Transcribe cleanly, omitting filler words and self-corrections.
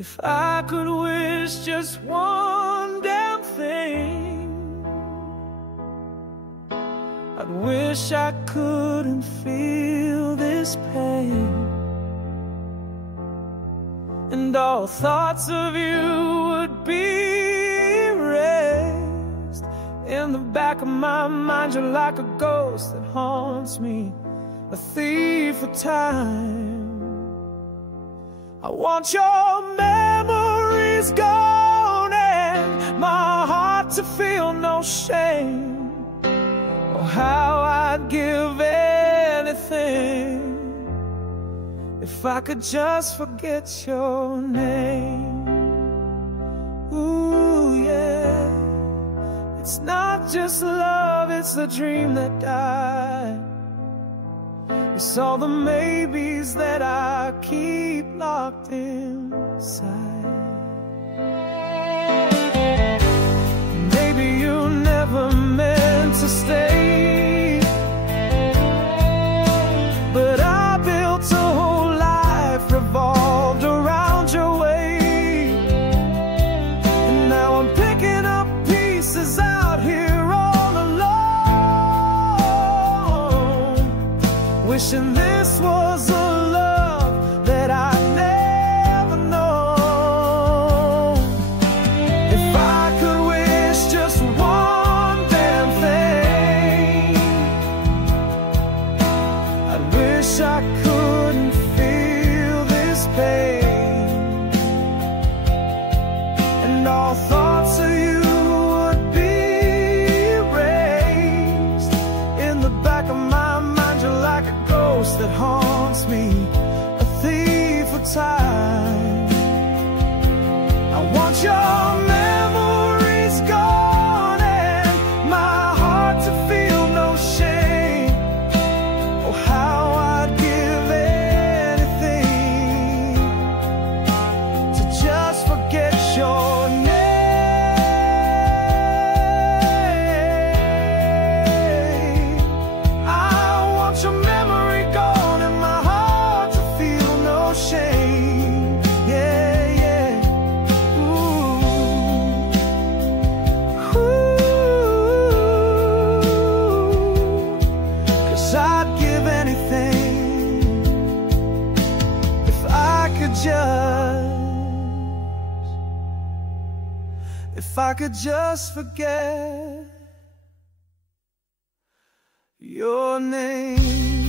If I could wish just one damn thing, I'd wish I couldn't feel this pain, and all thoughts of you would be erased. In the back of my mind, you're like a ghost that haunts me, a thief of time. I want your memories gone and my heart to feel no shame. Oh, how I'd give anything if I could just forget your name. Ooh, yeah. It's not just love, it's the dream that died. It's all the maybes that I keep locked inside. Maybe you never meant to stay, but I built a whole life revolved around your way. And now I'm picking up pieces out here all alone, wishing this was a love that I never known. If I could wish just one damn thing, I'd wish I couldn't feel this pain, and all thoughts of you would be erased. In the back of my mind, you're like a ghost that haunts me, a thief of time. I want your memories gone and my heart to feel no shame. Oh, how I'd give anything to just forget your name. I want your memory gone and my heart to feel no shame. Yeah, yeah. Ooh. Ooh. 'Cause I'd give anything if I could just forget your name.